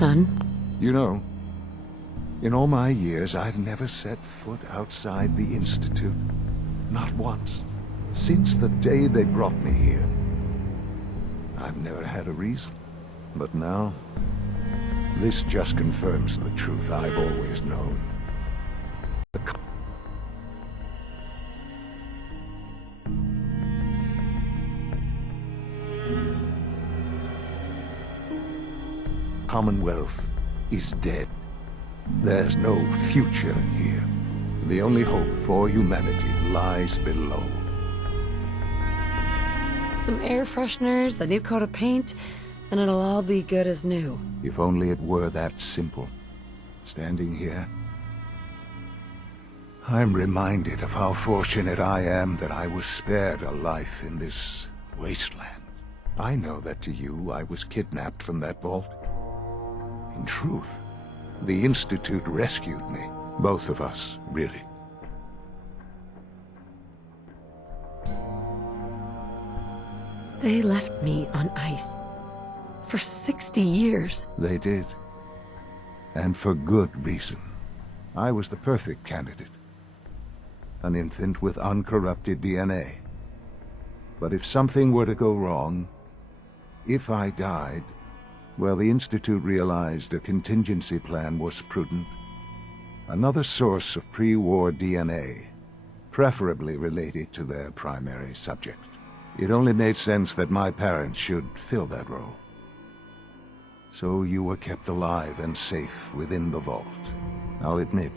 son. You know, in all my years, I've never set foot outside the Institute. Not once. Since the day they brought me here. I've never had a reason. But now, this just confirms the truth I've always known. The Commonwealth is dead. There's no future here. The only hope for humanity lies below. Some air fresheners, a new coat of paint, and it'll all be good as new. If only it were that simple. Standing here, I'm reminded of how fortunate I am that I was spared a life in this wasteland. I know that to you, I was kidnapped from that vault. In truth, the Institute rescued me. Both of us, really. They left me on ice. For 60 years. They did. And for good reason. I was the perfect candidate. An infant with uncorrupted DNA. But if something were to go wrong, if I died, well, the Institute realized a contingency plan was prudent. Another source of pre-war DNA, preferably related to their primary subject. It only made sense that my parents should fill that role. So you were kept alive and safe within the vault. I'll admit,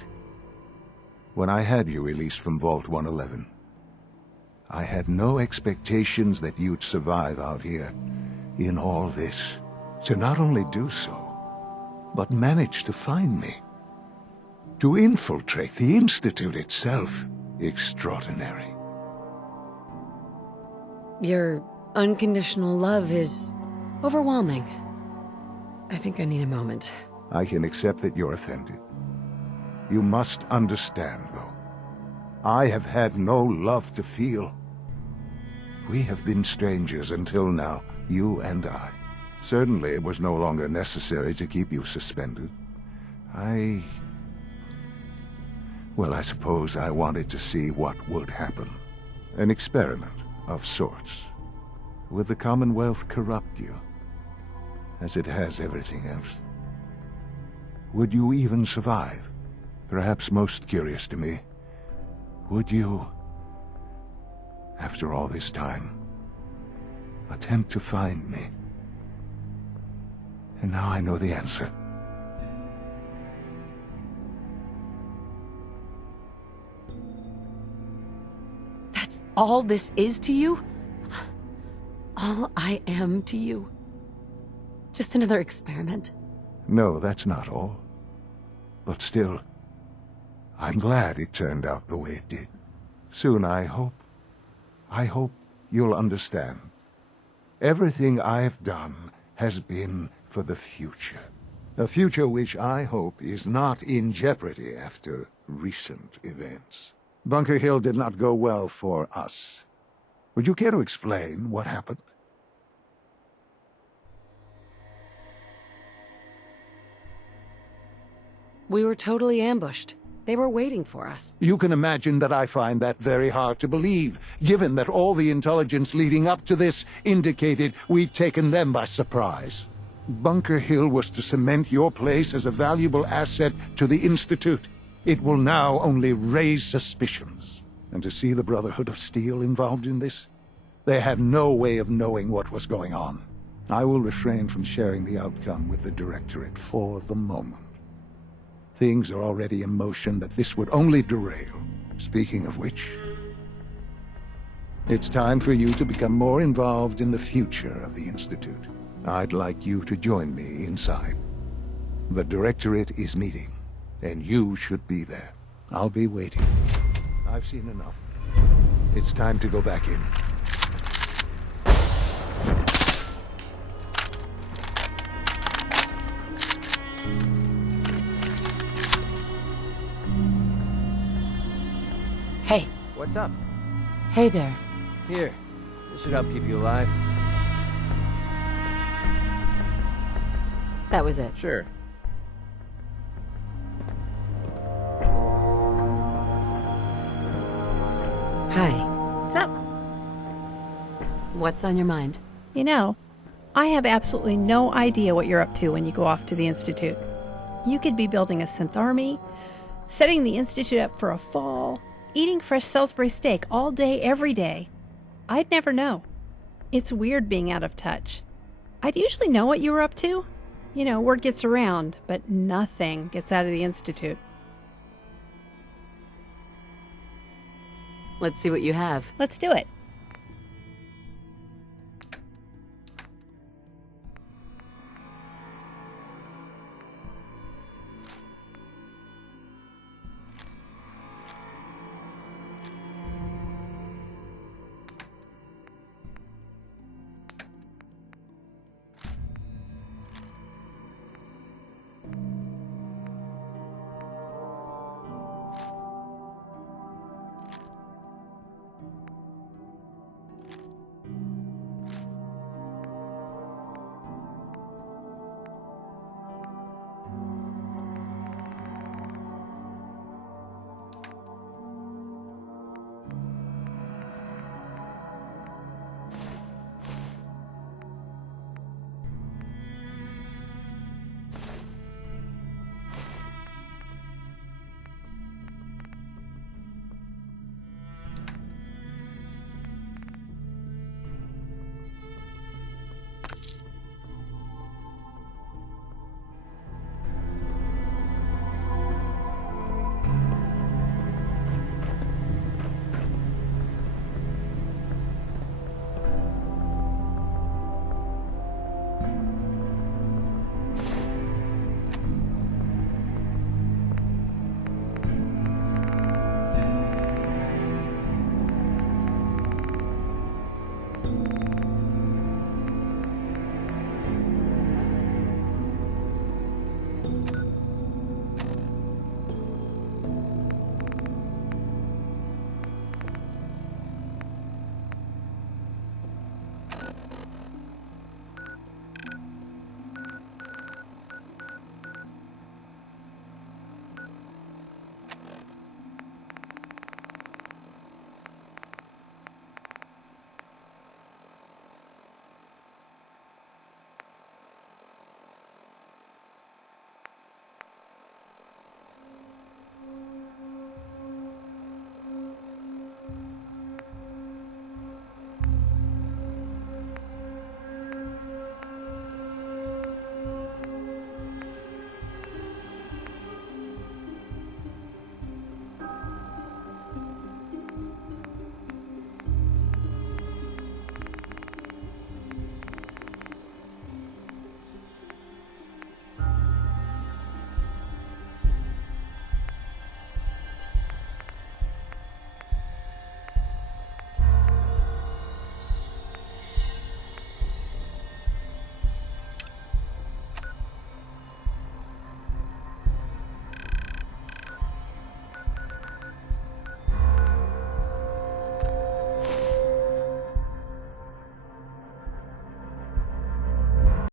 when I had you released from Vault 111, I had no expectations that you'd survive out here in all this. To not only do so, but manage to find me. To infiltrate the Institute itself. Extraordinary. Your unconditional love is overwhelming. I think I need a moment. I can accept that you're offended. You must understand, though. I have had no love to feel. We have been strangers until now, you and I. Certainly it was no longer necessary to keep you suspended. Well, I suppose I wanted to see what would happen. An experiment of sorts. Would the Commonwealth corrupt you? As it has everything else? Would you even survive? Perhaps most curious to me, would you, after all this time, attempt to find me? And now I know the answer. That's all this is to you? All I am to you? Just another experiment? No, that's not all. But still, I'm glad it turned out the way it did. Soon, I hope you'll understand. Everything I've done has been for the future. A future which I hope is not in jeopardy after recent events. Bunker Hill did not go well for us. Would you care to explain what happened? We were totally ambushed. They were waiting for us. You can imagine that I find that very hard to believe, given that all the intelligence leading up to this indicated we'd taken them by surprise. Bunker Hill was to cement your place as a valuable asset to the Institute. It will now only raise suspicions. And to see the Brotherhood of Steel involved in this? They had no way of knowing what was going on. I will refrain from sharing the outcome with the Directorate for the moment. Things are already in motion that this would only derail. Speaking of which, it's time for you to become more involved in the future of the Institute. I'd like you to join me inside. The Directorate is meeting, and you should be there. I'll be waiting. I've seen enough. It's time to go back in. Hey. What's up? Hey there. Here. This should help keep you alive. That was it. Sure. Hi. What's up? What's on your mind? You know, I have absolutely no idea what you're up to when you go off to the Institute. You could be building a synth army, setting the Institute up for a fall, eating fresh Salisbury steak all day, every day. I'd never know. It's weird being out of touch. I'd usually know what you were up to. You know, word gets around, but nothing gets out of the Institute. Let's see what you have. Let's do it.